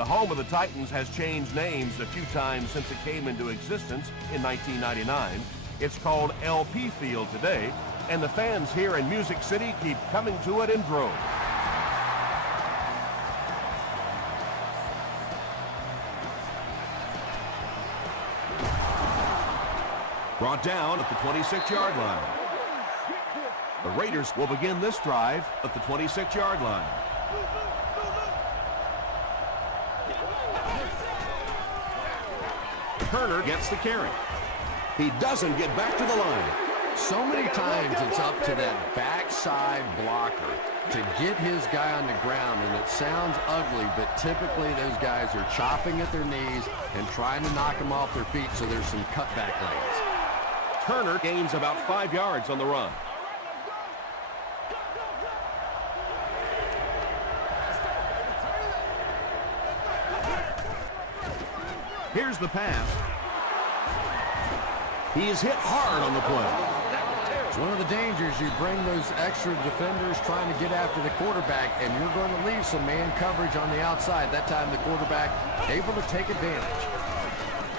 The home of the Titans has changed names a few times since it came into existence in 1999. It's called LP Field today, and the fans here in Music City keep coming to it in droves. Brought down at the 26-yard line. The Raiders will begin this drive at the 26-yard line. Turner gets the carry. He doesn't get back to the line. So many times it's up to that backside blocker to get his guy on the ground, and it sounds ugly, but typically those guys are chopping at their knees and trying to knock them off their feet, so there's some cutback lanes. Turner gains about 5 yards on the run. Here's the pass. He is hit hard on the play. It's one of the dangers. You bring those extra defenders trying to get after the quarterback, and you're going to leave some man coverage on the outside. That time the quarterback able to take advantage.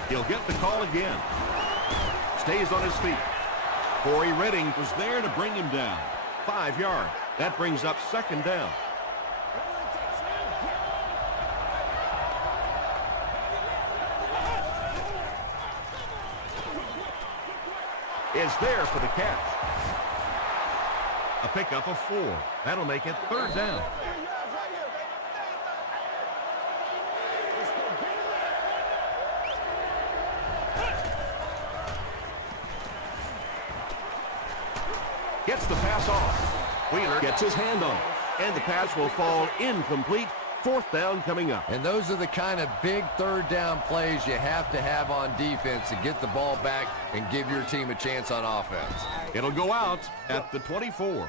He'll get the call again. Stays on his feet. Corey Redding was there to bring him down. 5 yards. That brings up second down. Is there for the catch. A pickup of 4. That'll make it third down. Gets the pass off. Wheeler gets his hand on it, and the pass will fall incomplete. Fourth down coming up. And those are the kind of big third down plays you have to have on defense to get the ball back and give your team a chance on offense. It'll go out at the 24.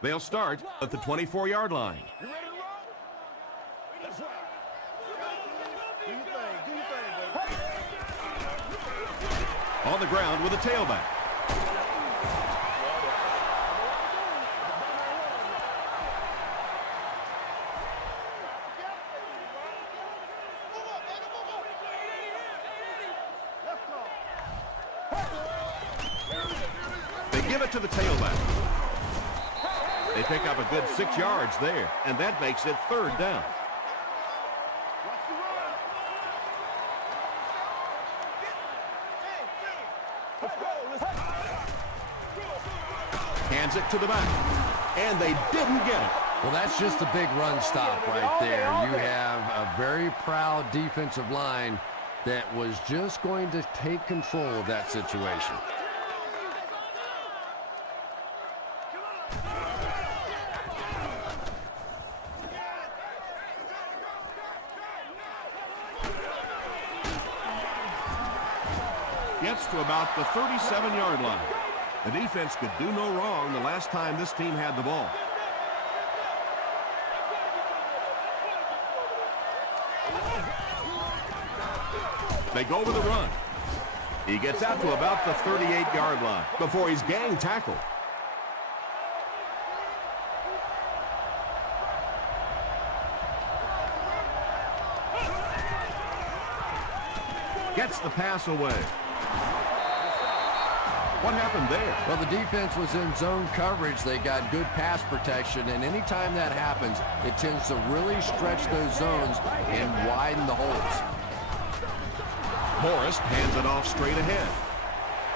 They'll start at the 24-yard line. On the ground with a tailback. Give it to the tailback. They pick up a good 6 yards there, and that makes it third down. Hands it to the back, and they didn't get it. Well, that's just a big run stop right there. You have a very proud defensive line that was just going to take control of that situation. Gets to about the 37-yard line. The defense could do no wrong the last time this team had the ball. They go with the run. He gets out to about the 38-yard line before he's gang tackled. Gets the pass away. What happened there? Well, the defense was in zone coverage. They got good pass protection, and anytime that happens, it tends to really stretch those zones and widen the holes. Morris hands it off straight ahead.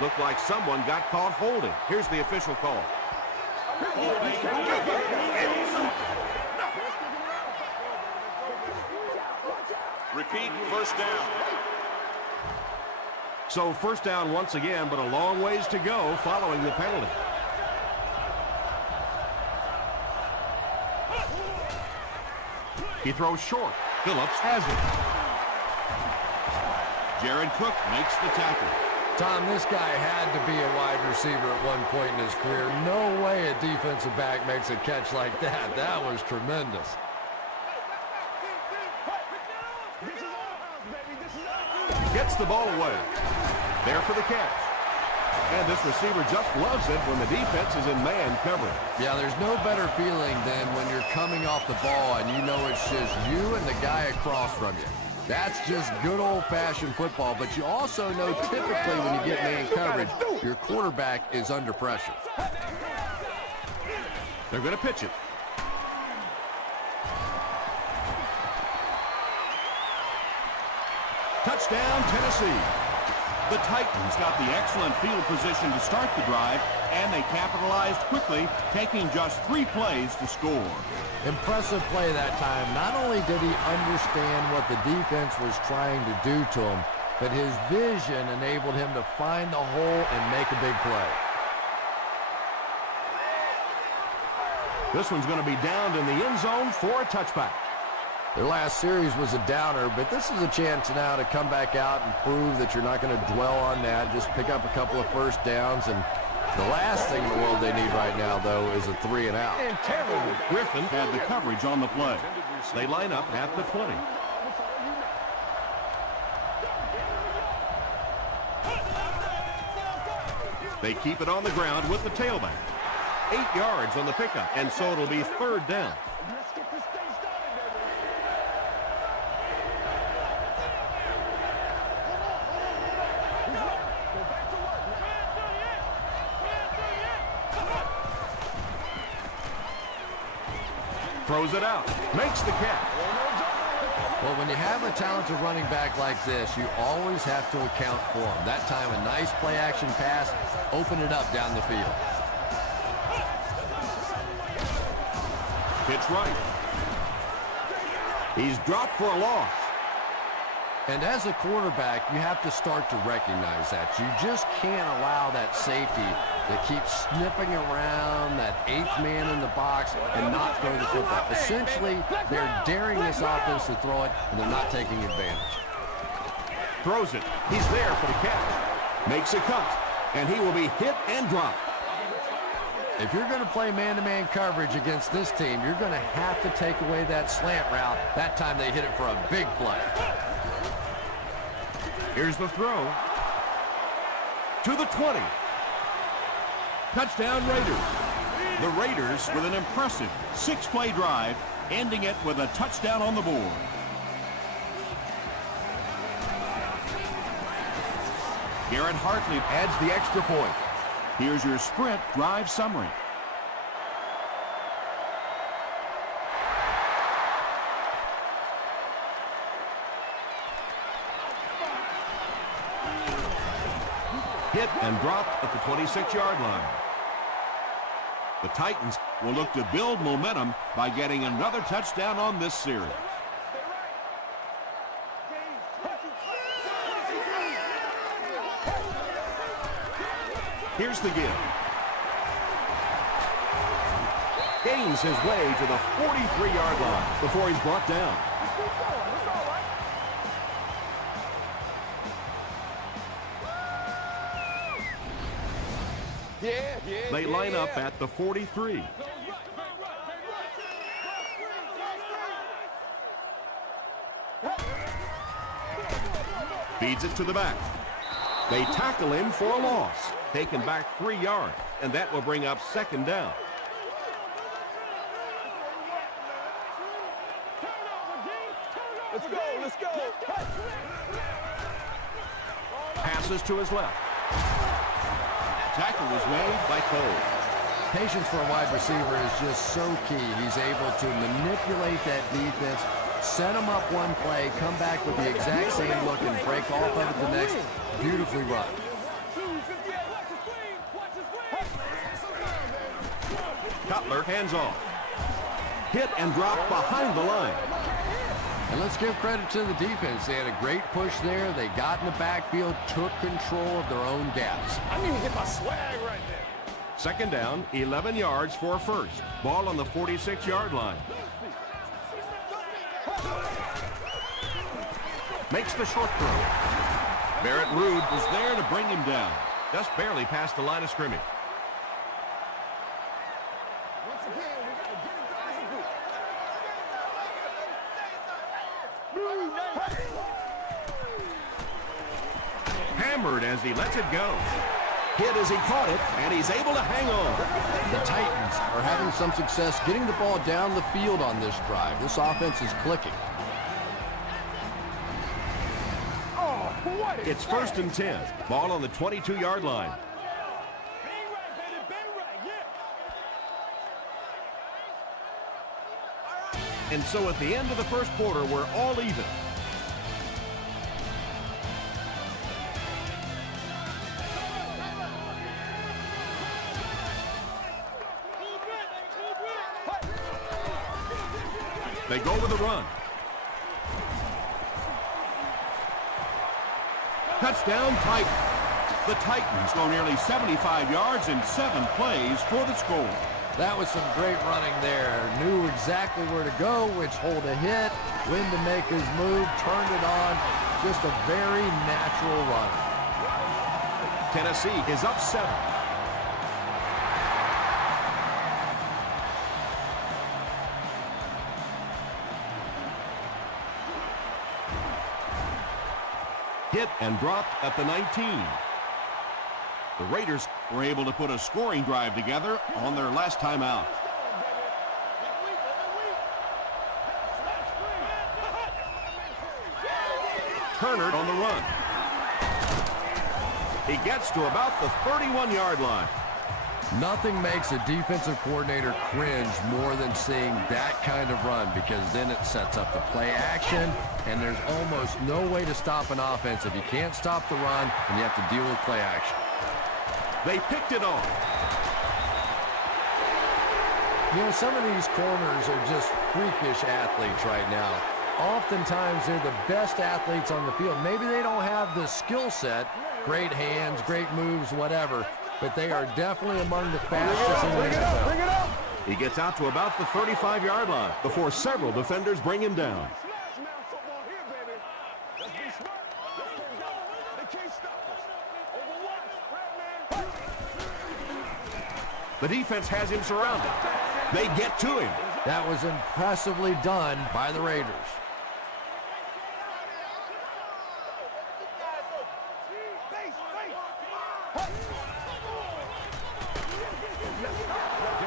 Looked like someone got caught holding. Here's the official call. Repeat, first down. So first down once again, but a long ways to go following the penalty. He throws short. Phillips has it. Jared Cook makes the tackle. Tom, this guy had to be a wide receiver at one point in his career. No way a defensive back makes a catch like that. That was tremendous. Gets the ball away. There for the catch. And this receiver just loves it when the defense is in man coverage. Yeah, there's no better feeling than when you're coming off the ball and you know it's just you and the guy across from you. That's just good old-fashioned football, but you also know typically when you get man coverage, your quarterback is under pressure. They're going to pitch it. Touchdown, Tennessee. The Titans got the excellent field position to start the drive, and they capitalized quickly, taking just 3 plays to score. Impressive play that time. Not only did he understand what the defense was trying to do to him, but his vision enabled him to find the hole and make a big play. This one's going to be downed in the end zone for a touchback. Their last series was a downer, but this is a chance now to come back out and prove that you're not going to dwell on that. Just pick up a couple of first downs, and the last thing in the world they need right now, though, is a 3 and out. And terrible. Griffin had the coverage on the play. They line up at the 20. They keep it on the ground with the tailback. 8 yards on the pickup, and so it'll be 3rd down. Throws it out. Makes the catch. Well, when you have a talented running back like this, you always have to account for him. That time, a nice play-action pass opened it up down the field. Pitch right. He's dropped for a loss. And as a quarterback, you have to start to recognize that. You just can't allow that safety that keeps sniffing around that 8th man in the box and not throw the football. Essentially, they're daring this offense to throw it, and they're not taking advantage. Throws it. He's there for the catch. Makes a cut. And he will be hit and dropped. If you're going to play man-to-man coverage against this team, you're going to have to take away that slant route. That time they hit it for a big play. Here's the throw. To the 20. Touchdown, Raiders. The Raiders with an impressive 6-play drive, ending it with a touchdown on the board. Garrett Hartley Adds the extra point. Here's your sprint drive summary. Hit and dropped at the 26-yard line. The Titans Will look to build momentum by getting another touchdown on this series. Here's the give. Gains his way to the 43-yard line before he's brought down. They line up at the 43. Feeds it to the back. They tackle him for a loss. Taken back 3 yards, and that will bring up 2nd down. Let's go, let's go. Passes to his left. Tackle was made by Cole. Patience for a wide receiver is just so key. He's able to manipulate that defense, set them up one play, come back with the exact same look, and break off of it the next. Beautifully run. Cutler hands off. Hit and drop behind the line. And let's give credit to the defense. They had a great push there. They got in the backfield, took control of their own gaps. I need to get my swag right there. 2nd down, 11 yards for a first. Ball on the 46-yard line. Makes the short throw. Barrett Ruud Was there to bring him down. just barely past the line of scrimmage. Hammered as he lets it go. Hit as he caught it, and he's able to hang on. The Titans are having some success getting the ball down the field on this drive. This offense is clicking. Oh, what is It's first and 10. Ball on the 22-yard line. Bang right, baby, bang right, yeah. And so at the end of the first quarter, we're all even. They go with a run. Touchdown, Titans. The Titans go nearly 75 yards in 7 plays for the score. That was some great running there. Knew exactly where to go, which hold a hit, when to make his move, turned it on. Just a very natural run. Tennessee is up 7. Hit and dropped at the 19. The Raiders were able to put a scoring drive together on their last time out. Turner on the run. He gets to about the 31-yard line. Nothing makes a defensive coordinator cringe more than seeing that kind of run, because then it sets up the play action, and there's almost no way to stop an offense if you can't stop the run and you have to deal with play action. They picked it off. You know, some of these corners are just freakish athletes right now. Oftentimes, they're the best athletes on the field. Maybe they don't have the skill set, great hands, great moves, whatever, but they are definitely among the fastest in the NFL. Bring it up. He gets out to about the 35-yard line before several defenders bring him down. Smash mouth football here, baby. Let's be smart. Let's go, go. They can't stop us. Overwatch, Red man. The defense has him surrounded. They get to him. That was impressively done by the Raiders.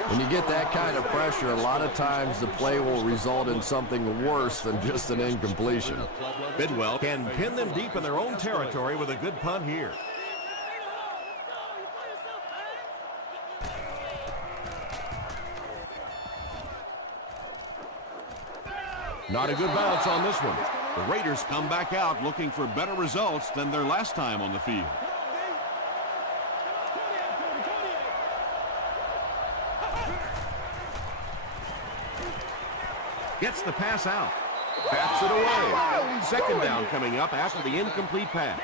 When you get that kind of pressure, a lot of times the play will result in something worse than just an incompletion. Bidwell can pin them deep in their own territory with a good punt here. Not a good bounce on this one. The Raiders come back out looking for better results than their last time on the field. Gets the pass out. Bats it away. Second down coming up after the incomplete pass.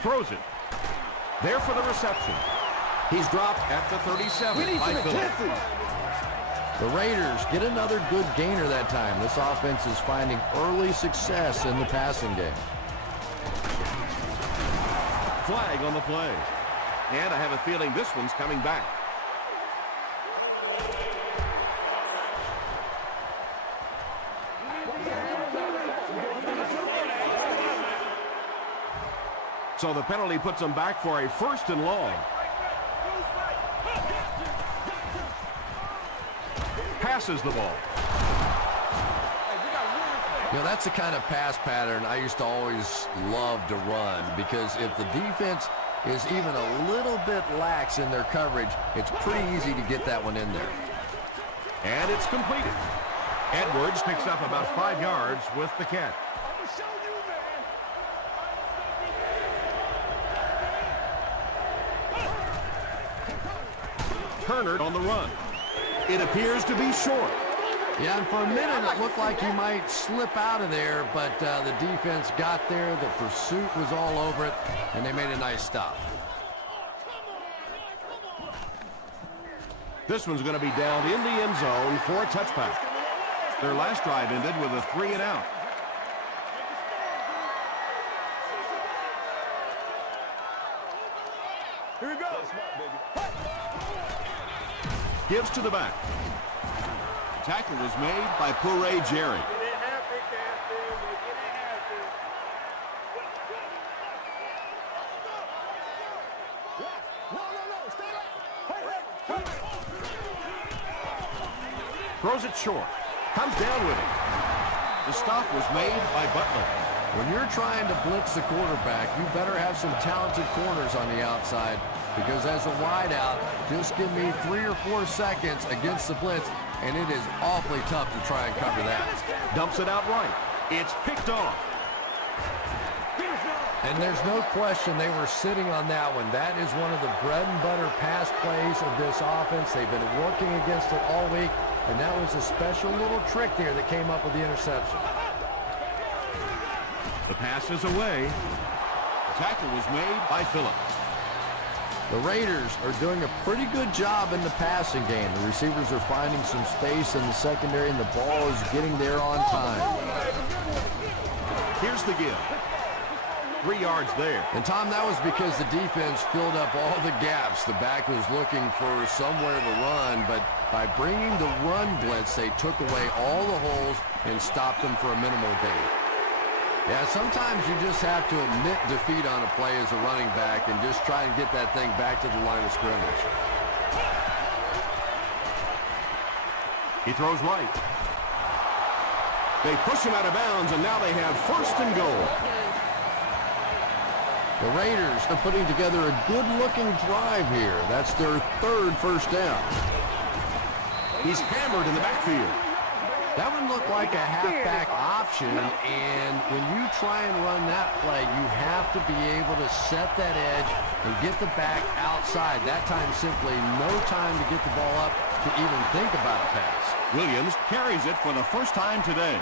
Throws it. There for the reception. He's dropped at the 37 by Phillips. The Raiders get another good gainer that time. This offense is finding early success in the passing game. Flag on the play. And I have a feeling this one's coming back. So the penalty puts them back for a first and long. Passes the ball. You know, that's the kind of pass pattern I used to always love to run, because if the defense is even a little bit lax in their coverage, it's pretty easy to get that one in there. And it's completed. Edwards picks up about 5 yards with the catch. Turner on the run. It appears to be short. Yeah, and for a minute it looked like he might slip out of there, but the defense got there, the pursuit was all over it, and they made a nice stop. This one's going to be down in the end zone for a touchback. Their last drive ended with a 3-and-out. Here we go. Gives to the back. Tackle was made by Puré Jerry. Throws it short. Comes down with it. The stop was made by Butler. When you're trying to blitz the quarterback, you better have some talented corners on the outside, because as a wideout, just give me 3 or 4 seconds against the blitz, and it is awfully tough to try and cover that. Dumps it out right. It's picked off. And there's no question they were sitting on that one. That is one of the bread and butter pass plays of this offense. They've been working against it all week, and that was a special little trick there that came up with the interception. The pass is away. Tackle was made by Phillips. The Raiders are doing a pretty good job in the passing game. The receivers are finding some space in the secondary, and the ball is getting there on time. Here's the give. 3 yards there. And, Tom, that was because the defense filled up all the gaps. The back was looking for somewhere to run, but by bringing the run blitz, they took away all the holes and stopped them for a minimal gain. Yeah, sometimes you just have to admit defeat on a play as a running back and just try and get that thing back to the line of scrimmage. He throws right. They push him out of bounds, and now they have 1st and goal. The Raiders are putting together a good-looking drive here. That's their 3rd first down. He's hammered in the backfield. That one looked like a halfback option, and when you try and run that play, you have to be able to set that edge and get the back outside. That time, simply no time to get the ball up to even think about a pass. Williams carries it for the first time today.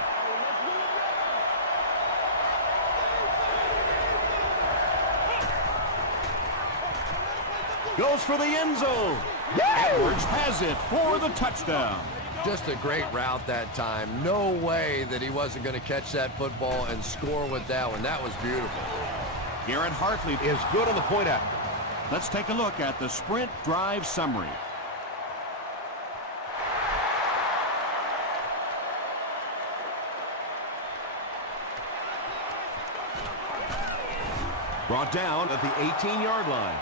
Goes for the end zone. Edwards has it for the touchdown. Just a great route that time. No way that he wasn't going to catch that football and score with that one. That was beautiful. Garrett Hartley Is good on the point after. Let's take a look at the sprint drive summary. Brought down at the 18-yard line.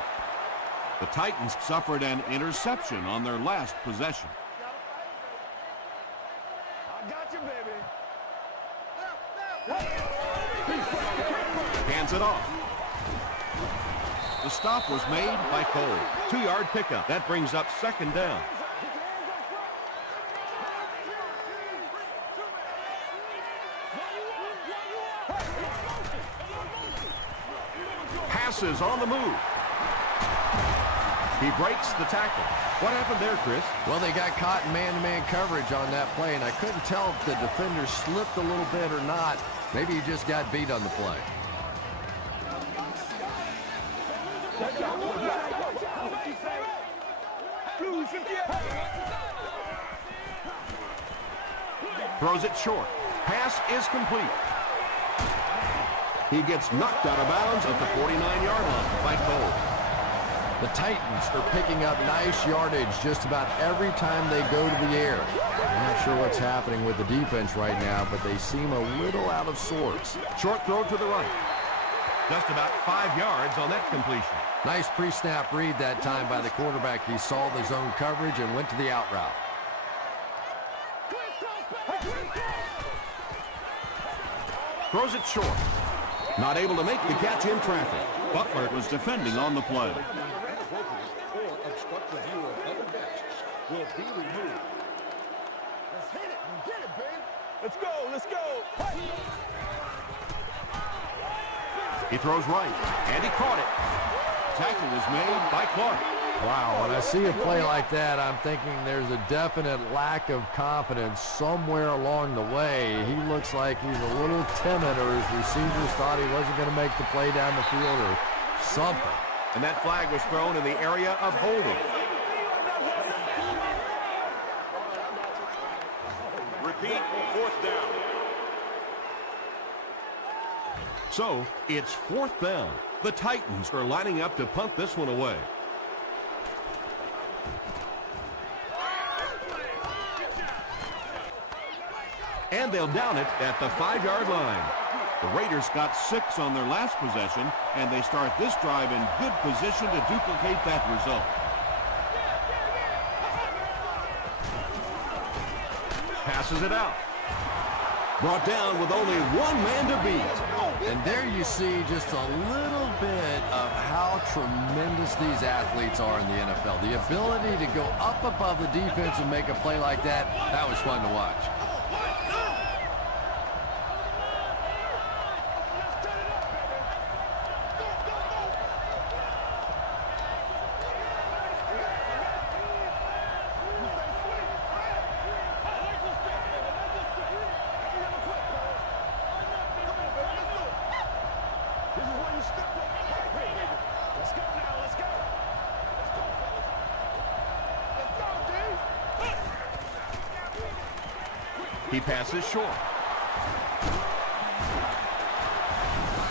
The Titans suffered an interception on their last possession. I got you, baby. Hands it off. The stop was made by Cole. 2-yard pickup. That brings up 2nd down. Passes on the move. He breaks the tackle. What happened there, Chris? Well, they got caught in man-to-man coverage on that play, and I couldn't tell if the defender slipped a little bit or not. Maybe he just got beat on the play. Throws it short. Pass is complete. He gets knocked out of bounds at the 49-yard line by Cole. The Titans are picking up nice yardage just about every time they go to the air. I'm not sure what's happening with the defense right now, but they seem a little out of sorts. Short throw to the right. Just about 5 yards on that completion. Nice pre-snap read that time by the quarterback. He saw the zone coverage and went to the out route. Throws it short. Not able to make the catch in traffic. Butler was defending on the play. Let's hit it and get it, baby. Let's go, let's go. He throws right, and he caught it. Tackle was made by Clark. Wow, when I see a play like that, I'm thinking there's a definite lack of confidence somewhere along the way. He looks like he's a little timid, or his receivers thought he wasn't going to make the play down the field or something. And that flag was thrown in the area of holding. Repeat, 4th down. So, it's 4th down. The Titans are lining up to punt this one away. And they'll down it at the 5-yard line. The Raiders got 6 on their last possession, and they start this drive in good position to duplicate that result. Passes it out. Brought down with only one man to beat. And there you see just a little bit of how tremendous these athletes are in the NFL. The ability to go up above the defense and make a play like that, that was fun to watch. He passes short.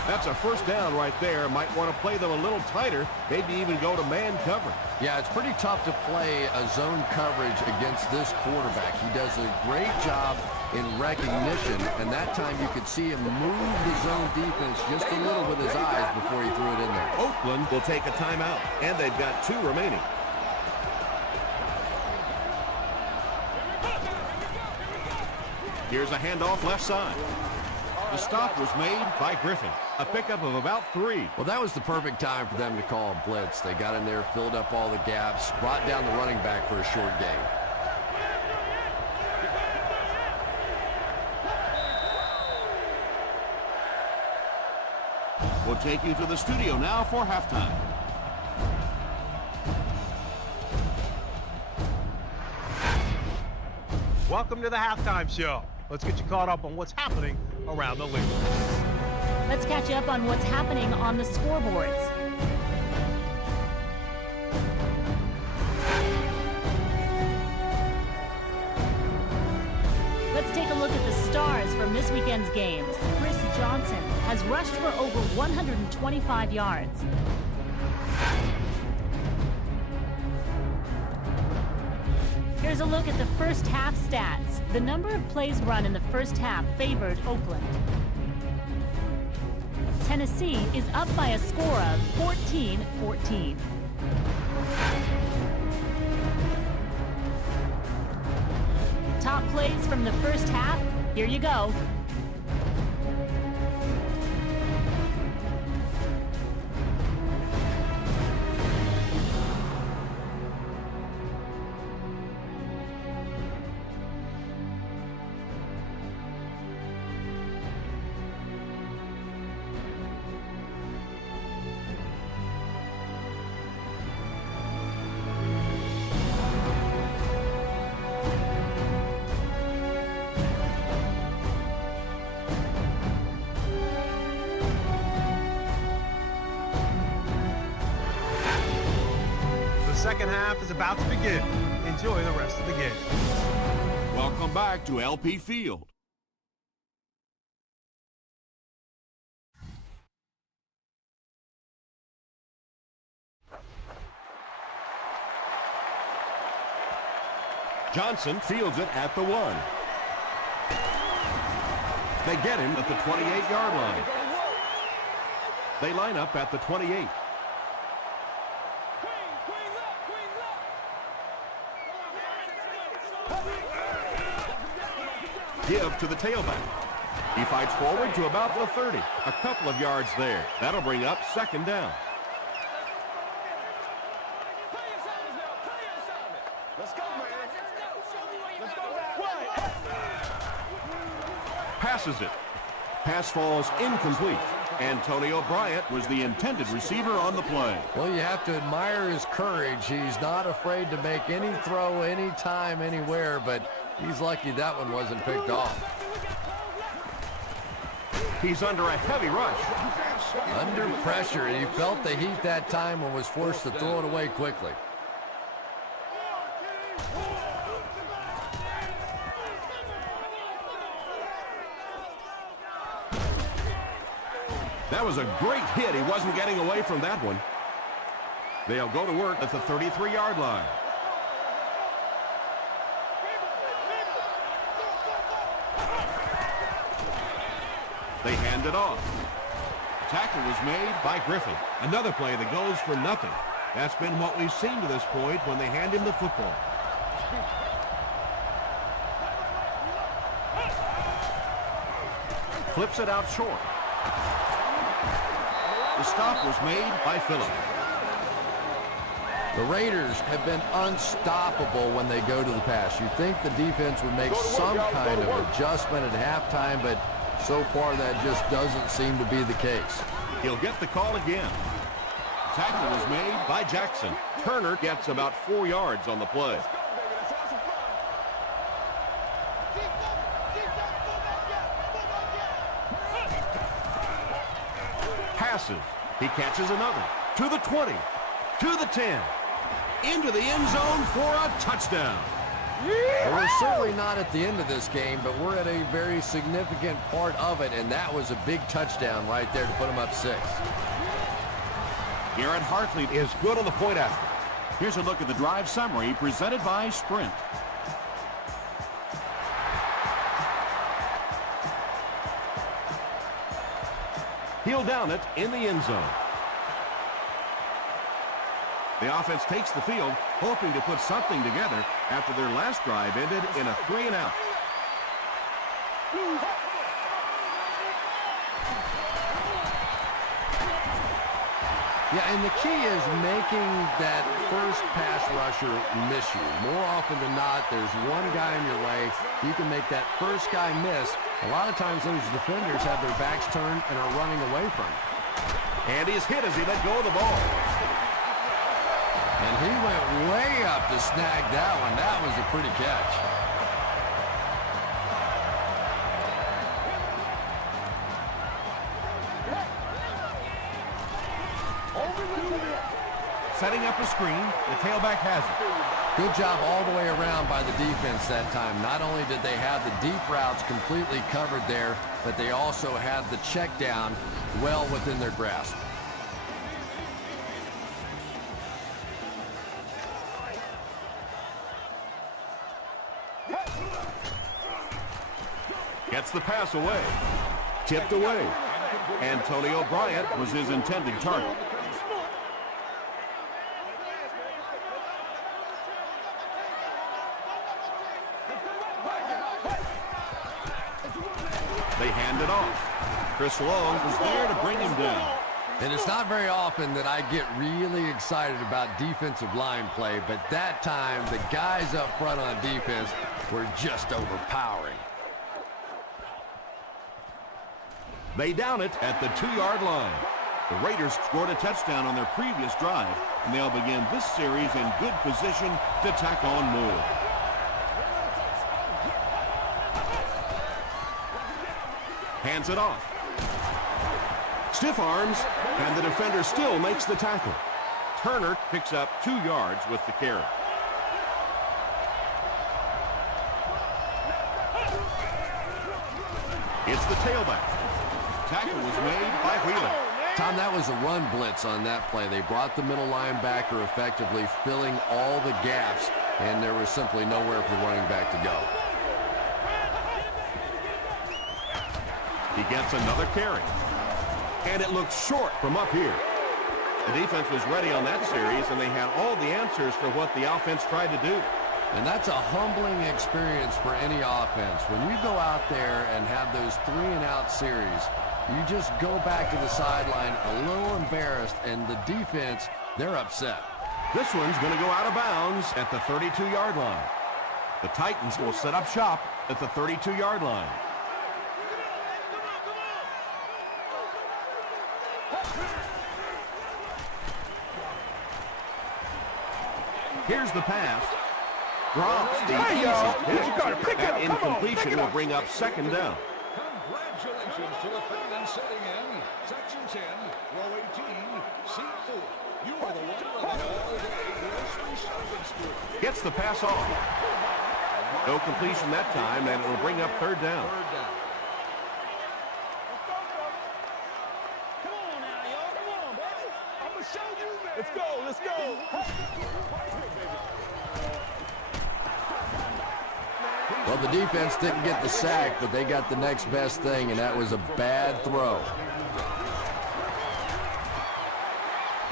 That's a first down right there. Might want to play them a little tighter, maybe even go to man coverage. Yeah, it's pretty tough to play a zone coverage against this quarterback. He does a great job in recognition, and that time you could see him move the zone defense just a little with his eyes before he threw it in there. Oakland will take a timeout, and they've got 2 remaining. Here's a handoff left side. The stop was made by Griffin. A pickup of about 3. Well, that was the perfect time for them to call a blitz. They got in there, filled up all the gaps, brought down the running back for a short gain. We'll take you to the studio now for halftime. Welcome to the halftime show. Let's get you caught up on what's happening around the league. Let's catch you up on what's happening on the scoreboards. Let's take a look at the stars from this weekend's games. Chris Johnson has rushed for over 125 yards. Here's a look at the first half stats. The number of plays run in the first half favored Oakland. Tennessee is up by a score of 14-14. Top plays from the first half, here you go. Second half is about to begin. Enjoy the rest of the game. Welcome back to LP Field. Johnson fields it at the 1. They get him at the 28-yard line. They line up at the 28. Give to the tailback. He fights forward to about the 30. A couple of yards there. That'll bring up second down. Passes it. Pass falls incomplete. Antonio Bryant was the intended receiver on the play. Well, you have to admire his courage. He's not afraid to make any throw, anytime, anywhere, but he's lucky that one wasn't picked off. He's under a heavy rush. Under pressure. He felt the heat that time and was forced to throw it away quickly. That was a great hit. He wasn't getting away from that one. They'll go to work at the 33-yard line. They hand it off. Tackle was made by Griffin. Another play that goes for nothing. That's been what we've seen to this point when they hand him the football. Flips it out short. The stop was made by Phillips. The Raiders have been unstoppable when they go to the pass. You'd think the defense would make some kind of adjustment at halftime, but so far that just doesn't seem to be the case. He'll get the call again. Tackle was made by Jackson. Turner gets about 4 yards on the play. Passes. He catches another. To the 20. To the 10. Into the end zone for a touchdown. Well, we're certainly not at the end of this game, but we're at a very significant part of it, and that was a big touchdown right there to put them up 6. Garrett Hartley Is good on the point after. Here's a look at the drive summary presented by Sprint. He'll down it in the end zone. The offense takes the field, hoping to put something together after their last drive ended in a 3-and-out. Yeah, and the key is making that first pass rusher miss you. More often than not, there's one guy in your way. You can make that first guy miss. A lot of times those defenders have their backs turned and are running away from him. And he's hit as he let go of the ball. And he went way up to snag that one. That was a pretty catch. Setting up a screen, the tailback has it. Good job all the way around by the defense that time. Not only did they have the deep routes completely covered there, but they also had the check down well within their grasp. Gets the pass away. Tipped away. Antonio Bryant Was his intended target. They hand it off. Chris Long was there to bring him down. And it's not very often that I get really excited about defensive line play, but that time the guys up front on defense were just overpowering. They down it at the 2-yard line. The Raiders scored a touchdown on their previous drive, and they'll begin this series in good position to tack on more. Hands it off. Stiff arms, and the defender still makes the tackle. Turner picks up 2 yards with the carry. It's the tailback. Tackle was made by Wheeler. Tom, that was a run blitz on that play. They brought the middle linebacker effectively filling all the gaps, and there was simply nowhere for the running back to go. He gets another carry. And it looks short from up here. The defense was ready on that series, and they had all the answers for what the offense tried to do. And that's a humbling experience for any offense. When you go out there and have those 3-and-out series, you just go back to the sideline a little embarrassed, and the defense, they're upset. This one's going to go out of bounds at the 32-yard line. The Titans will set up shop at the 32-yard line. Here's the pass. Drops the easy pick. That incompletion will bring up second down. Congratulations to the fans sitting in Section 10, Row 18, Seat 4. You are the one running all day grocery shopping spree. Gets the pass off. No completion that time, and it will bring up third down. Come on now, y'all. Come on, baby. I'm going to show you, man. Let's go. Let's go. Well, the defense didn't get the sack, but they got the next best thing, and that was a bad throw.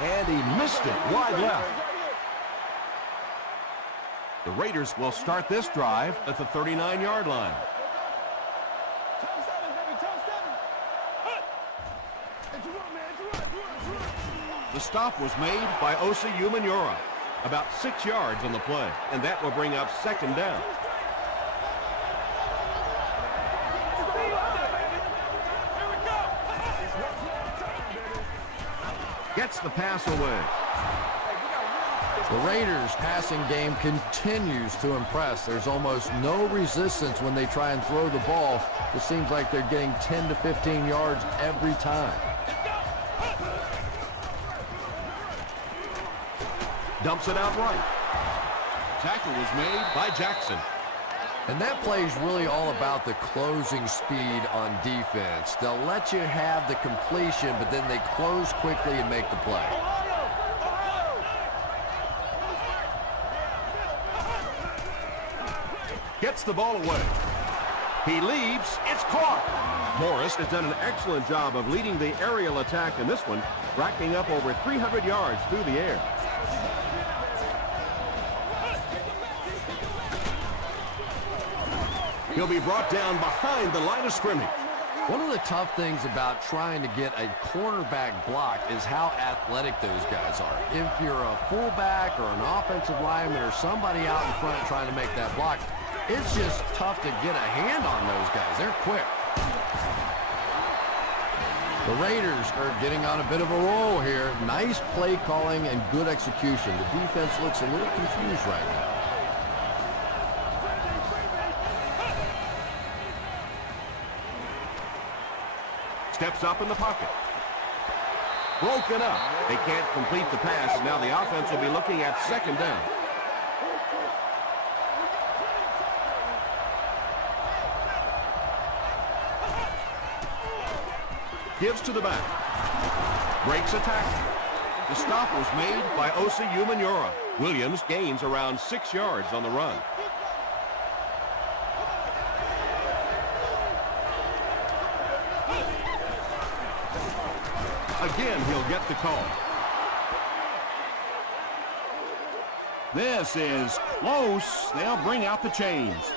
And he missed it wide left. The Raiders will start this drive at the 39-yard line. The stop was made by Osi Umenyiora, about 6 yards on the play, and that will bring up second down. Gets the pass away. The Raiders' passing game continues to impress. There's almost no resistance when they try and throw the ball. It seems like they're getting 10 to 15 yards every time. Dumps it out right. Tackle was made by Jackson. And that play is really all about the closing speed on defense. They'll let you have the completion, but then they close quickly and make the play. Gets the ball away. He leaves. It's caught. Morris has done an excellent job of leading the aerial attack in this one, racking up over 300 yards through the air. He'll be brought down behind the line of scrimmage. One of the tough things about trying to get a cornerback block is how athletic those guys are. If you're a fullback or an offensive lineman or somebody out in front trying to make that block, it's just tough to get a hand on those guys. They're quick. The Raiders are getting on a bit of a roll here. Nice play calling and good execution. The defense looks a little confused right now. Steps up in the pocket. Broken up. They can't complete the pass. Now the offense will be looking at second down. Gives to the back. Breaks a tackle. The stop was made by Osi Umenyiora. Williams gains around 6 yards on the run. Again, he'll get the call. This is close. They'll bring out the chains.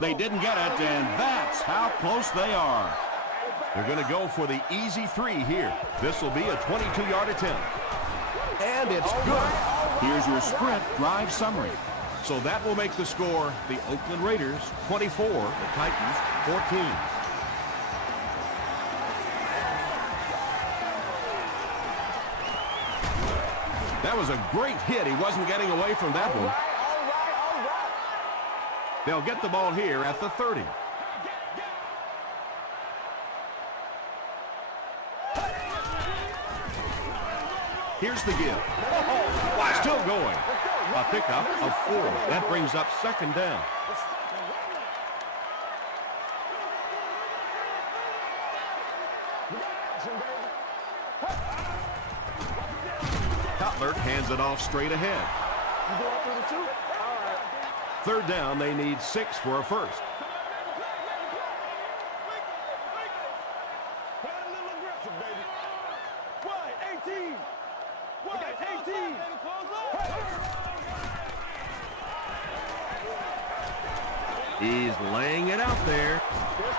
They didn't get it, and that's how close they are. They're going to go for the easy 3 here. This will be a 22-yard attempt. And it's good. Here's your sprint drive summary. So that will make the score the Oakland Raiders 24, the Titans 14. That was a great hit. He wasn't getting away from that one. They'll get the ball here at the 30. Here's the give. Still going. A pickup of 4. That brings up second down. Cutler hands it off straight ahead. Third down, they need 6 for a first. He's laying it out there.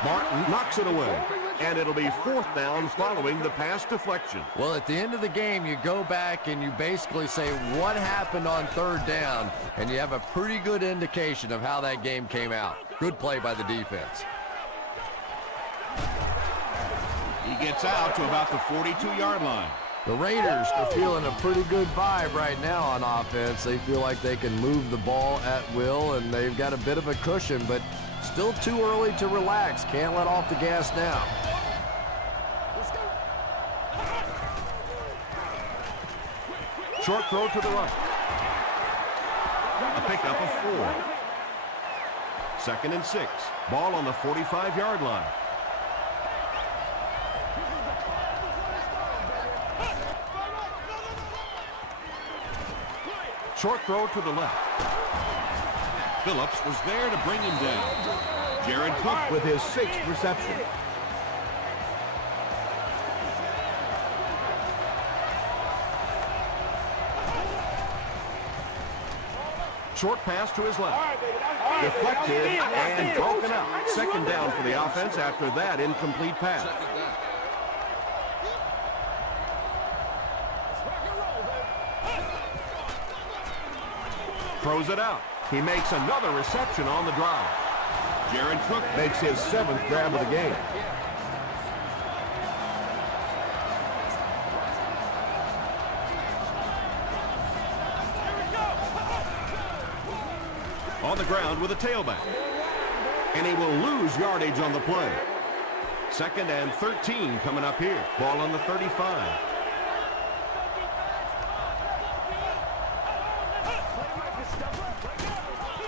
Martin knocks it away. And it'll be 4th down following the pass deflection. Well, at the end of the game, you go back and you basically say what happened on 3rd down, and you have a pretty good indication of how that game came out. Good play by the defense. He gets out to about the 42-yard line. The Raiders are feeling a pretty good vibe right now on offense. They feel like they can move the ball at will, and they've got a bit of a cushion, but still too early to relax. Can't let off the gas now. Short throw to the right. A pickup of 4. 2nd and 6. Ball on the 45-yard line. Short throw to the left. Phillips was there to bring him down. Jared Cook with his 6th reception. Short pass to his left. Deflected and broken up. 2nd down for the offense after that incomplete pass. Throws it out. He makes another reception on the drive. Jared Cook Makes his 7th grab of the game. on the ground with a tailback. And he will lose yardage on the play. 2nd and 13 coming up here. Ball on the 35.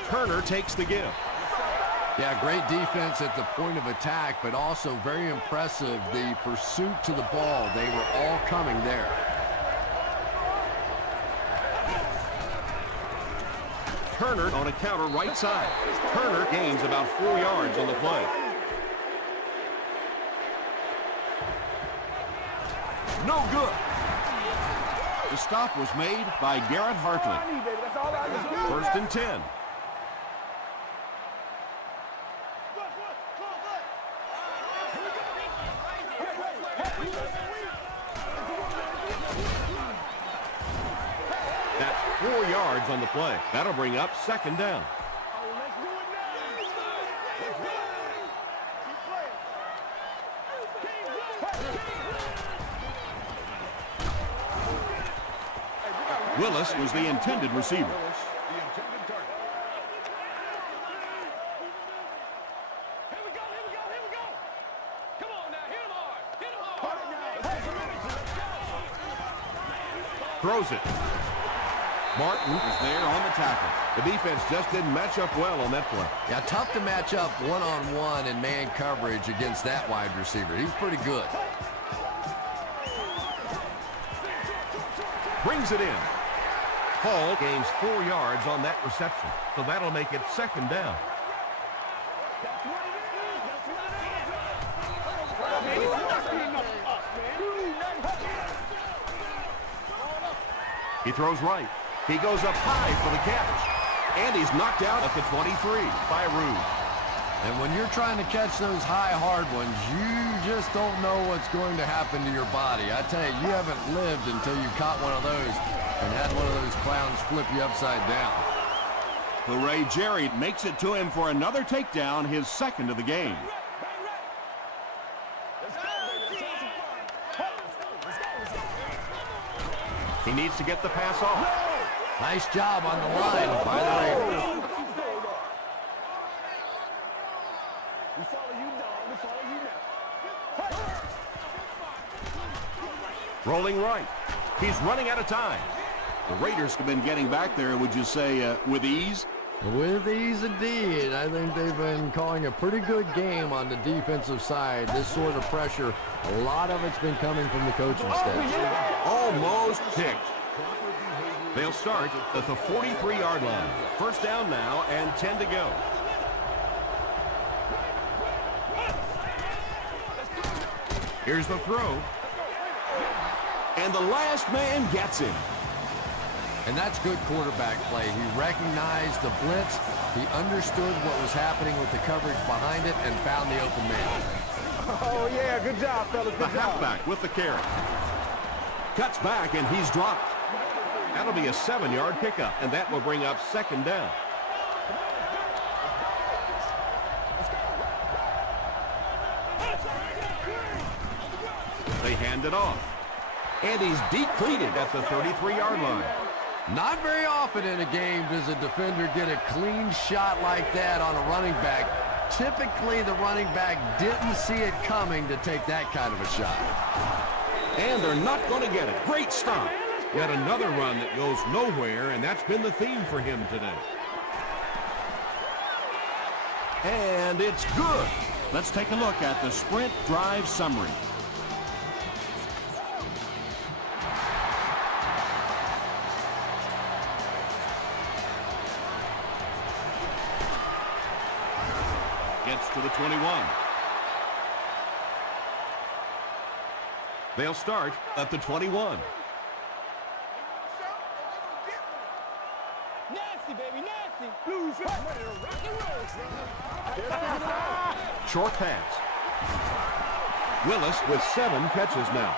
Turner takes the give. Yeah, great defense at the point of attack, but also very impressive the pursuit to the ball. They were all coming there. Turner on a counter right side. Turner gains about 4 yards on the play. No good. The stop was made by Garrett Hartley. 1st and 10. That's 4 yards on the play. That'll bring up 2nd down. Willis was the intended receiver. Throws it. Martin is there on the tackle. The defense just didn't match up well on that play. Yeah, tough to match up one-on-one in man coverage against that wide receiver. He's pretty good. Brings it in. Hall gains 4 yards on that reception, so that'll make it 2nd down. He throws right. He goes up high for the catch. And he's knocked out at the 23 by Rude. And when you're trying to catch those high, hard ones, you just don't know what's going to happen to your body. I tell you, you haven't lived until you caught one of those and had one of those clowns flip you upside down. Hooray, Jerry makes it to him for another takedown, his 2nd of the game. He needs to get the pass off. Nice job on the line by the Raiders. Rolling right. He's running out of time. The Raiders have been getting back there, would you say, with ease? With ease indeed. I think they've been calling a pretty good game on the defensive side. This sort of pressure, a lot of it's been coming from the coaching staff. Almost picked. They'll start at the 43-yard line. 1st down now and 10 to go. Here's the throw. And the last man gets him. And that's good quarterback play. He recognized the blitz. He understood what was happening with the coverage behind it and found the open man. Oh, yeah, good job, fellas. The halfback with the carry. Cuts back and he's dropped. That'll be a 7-yard pickup, and that will bring up 2nd down. They hand it off. And he's depleted at the 33-yard line. Not very often in a game does a defender get a clean shot like that on a running back. Typically, the running back didn't see it coming to take that kind of a shot. And they're not going to get it. Great stop. Yet another run that goes nowhere, and that's been the theme for him today. And it's good. Let's take a look at the sprint drive summary. gets to the 21. They'll start at the 21. Nasty, baby, nasty. Lose it. Ready to rock and roll. Short pass. Willis with 7 catches now.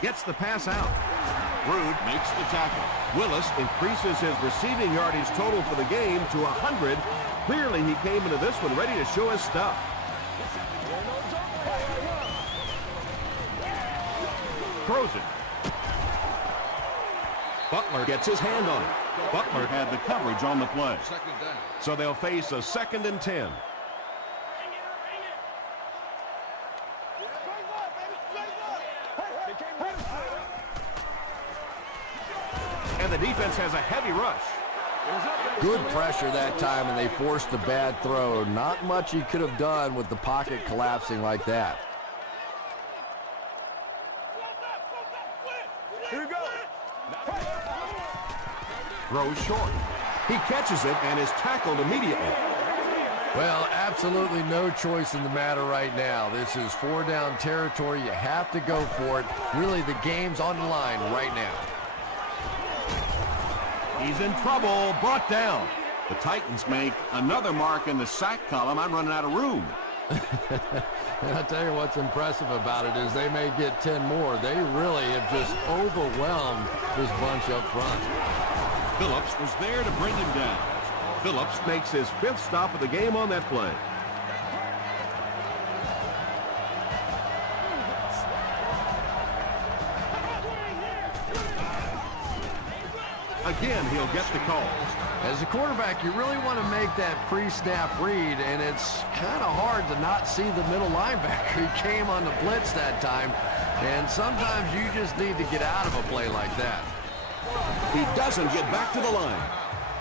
Gets the pass out. Rude makes the tackle. Willis increases his receiving yardage total for the game to 100. Clearly, he came into this one ready to show his stuff. Throws it. Butler gets his hand on it. Butler had the coverage on the play. Second down. So they'll face a 2nd and 10. And the defense has a heavy rush. Good pressure that time, and they forced a bad throw. Not much he could have done with the pocket collapsing like that. Here we go. Throws short. He catches it and is tackled immediately. Well, absolutely no choice in the matter right now. This is 4-down territory. You have to go for it. Really, the game's on the line right now. He's in trouble. Brought down. The Titans make another mark in the sack column. I'm running out of room. And I'll tell you what's impressive about it is they may get 10 more. They really have just overwhelmed this bunch up front. Phillips was there to bring him down. Phillips makes his 5th stop of the game on that play. Again, he'll get the call. As a quarterback, you really want to make that pre-snap read, and it's kind of hard to not see the middle linebacker. He came on the blitz that time, and sometimes you just need to get out of a play like that. He doesn't get back to the line.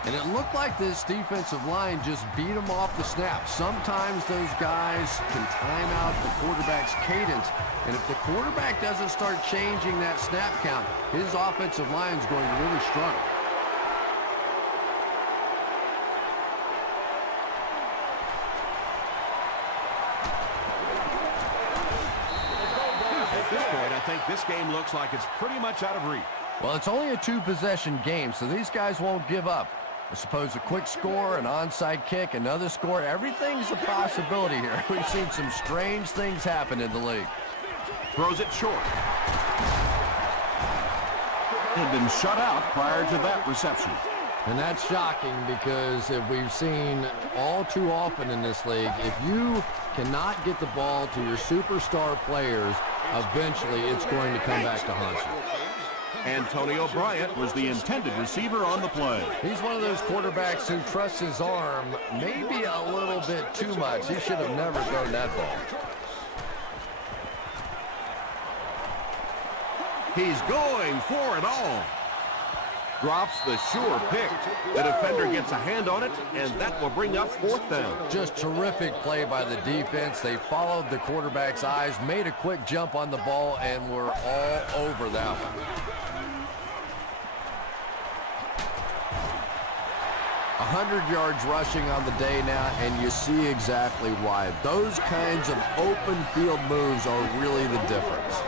And it looked like this defensive line just beat him off the snap. Sometimes those guys can time out the quarterback's cadence, and if the quarterback doesn't start changing that snap count, his offensive line is going to really struggle. At this point, I think this game looks like it's pretty much out of reach. Well, it's only a 2-possession game, so these guys won't give up. I suppose a quick score, an onside kick, another score, everything's a possibility here. We've seen some strange things happen in the league. Throws it short. Had been shut out prior to that reception. And that's shocking because if we've seen all too often in this league, if you cannot get the ball to your superstar players, eventually it's going to come back to haunt you. Antonio Bryant Was the intended receiver on the play. He's one of those quarterbacks who trusts his arm maybe a little bit too much. He should have never thrown that ball. He's going for it all. Drops the sure pick. The defender gets a hand on it, and that will bring up 4th down. Just terrific play by the defense. They followed the quarterback's eyes, made a quick jump on the ball, and were all over that one. 100 yards rushing on the day now, and you see exactly why. Those kinds of open field moves are really the difference.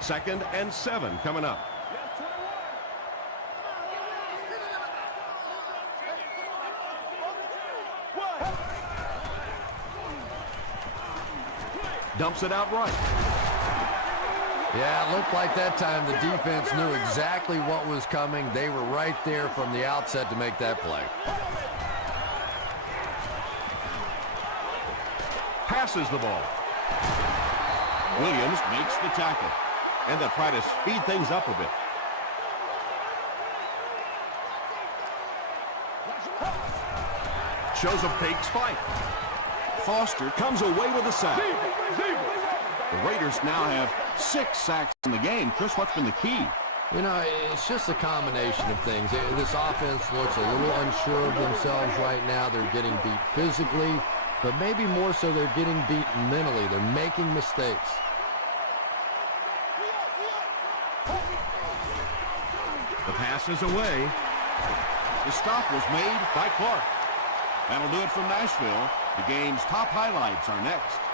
Second and 7 coming up. Dumps it out right. Yeah, it looked like that time the defense knew exactly what was coming. They were right there from the outset to make that play. Passes the ball. Williams makes the tackle. And they'll try to speed things up a bit. Shows a fake spike. Foster comes away with a sack. The Raiders now have 6 sacks in the game. Chris, what's been the key? You know, it's just a combination of things. This offense looks a little unsure of themselves right now. They're getting beat physically. but maybe more so they're getting beaten mentally. They're making mistakes. The pass is away. The stop was made by Clark. That'll do it from Nashville. The game's top highlights are next.